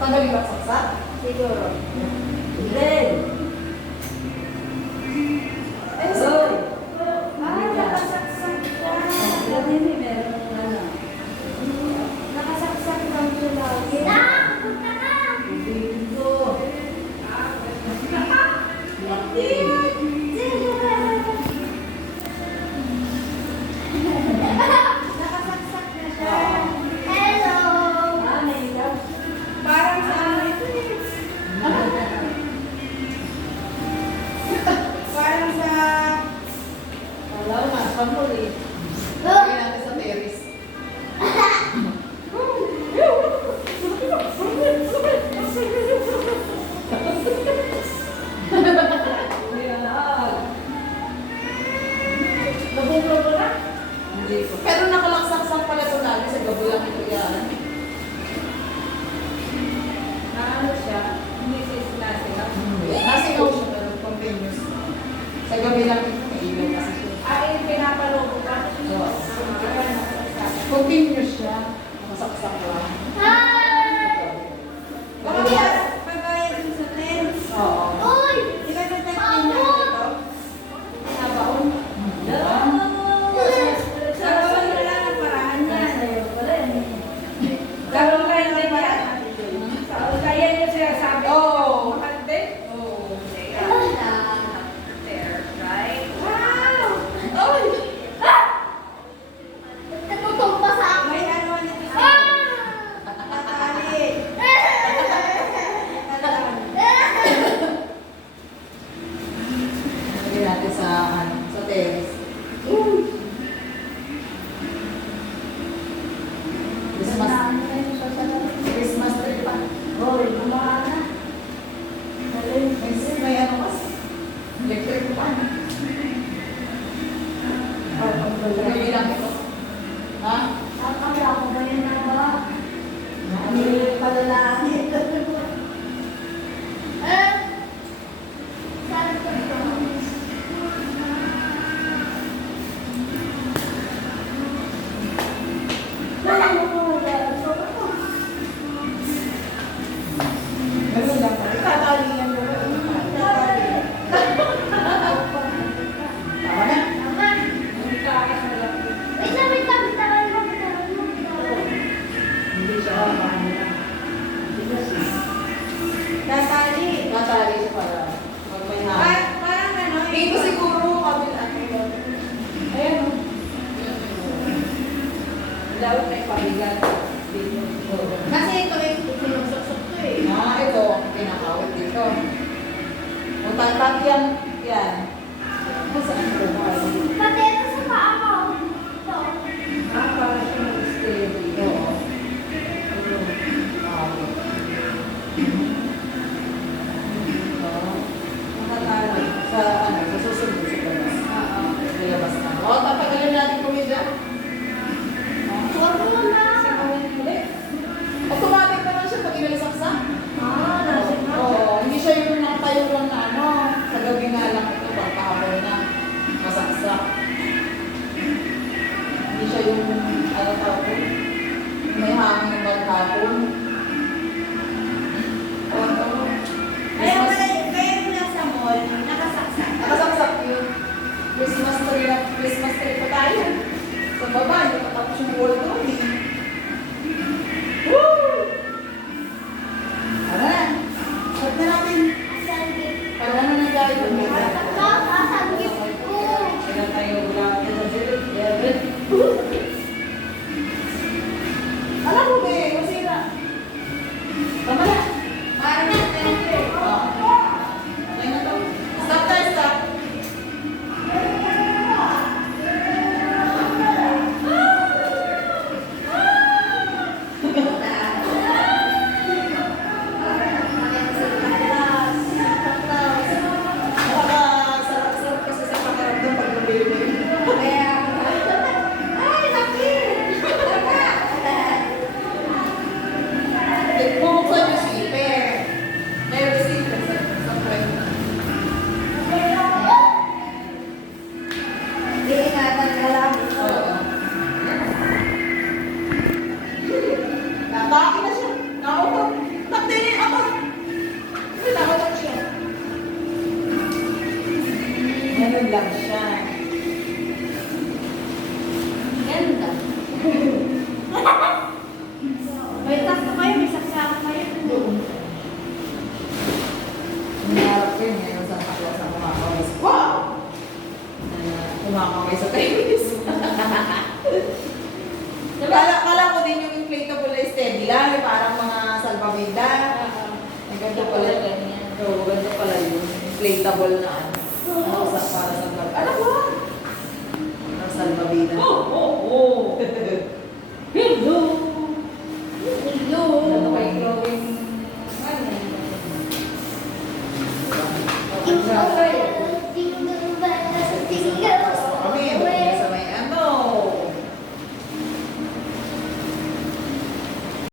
Tanggalin ba saksak? Siguro. Then. Eh, so. Nakasaksak siya. Nakasaksak lang siya lagi. Dito. Nakasaksak na siya. Hello! Parang sa ano ito eh. Parang sa... Wala na, pamuli. Lagyan natin sa terrace. Nabubulo na? Hindi ko. Pero nakalaksak-sak pala ito namin sa gabo lang ito yan. Naano siya? Misis natin. Nasigaw siya pero continuous. Sa gabi lang ito nailan kasi siya. Ay, pinapalobo ka? Oo. Continuous siya. Nakasaksak lang. Pagkaya dun sa tent. Oo. Di ba sa tent din na ito? Nabaon? Nagawa na lang ang paraan yan. Gawin kayo na yan. Kaya niyo siya sabi. Oo. Makante? Oo. There, right? Wow! Ay! May ano nito sa Natali. Lagyan natin sa, ano, sa terrace. Christmas tree pa. May ano kasi. Electric pa. Gabi lang ito. Ha? Ganun lang pala. Itatali yan mo. Itatali. Tama na. Hindi siya ano lang. Natali. Natali siya para pag may hangin. Parang ano eh. Dito siguro kabila. Ayan o. Dapat may pabigat dito. Kasi ito ay sinusok-sok to eh. Ito. Pinakawit dito. O tatat yan. Yan. Masaan ito? Para siya mag-steady. Oo. Nakatali. Sa ano, sa susunod sa labas. Sa labas na. O, tatagalan natin kumida. Automatic naman siya pag inalisaksa. Oo, hindi siya yung nakatayo lang na ano. Sa gabi nga lang ito, pagkahapon na masaksak. Hindi siya yung ano tawag ko, may hangin ng maghapon. Kaya wala kaya mula sa mall, nakasaksak. Nakasaksak yun. Christmas tree pa tayo. Sa baba, hindi pa tapos yung wall doon eh. Woo! Tara na. Start na natin. Para na nangyari yung mga. Sila tayo ulang. Alam mo ba eh, masira. may saksakan pa yun. Doon. Nangarap ko yun ngayon sa Claus na kumakaway. Wow! Kumakaway sa tennis. Kala ko din yung inflatable na steady lang, eh, parang mga salbabida. Ang ganda pala. Oo, ganda pala yun. Inflatable na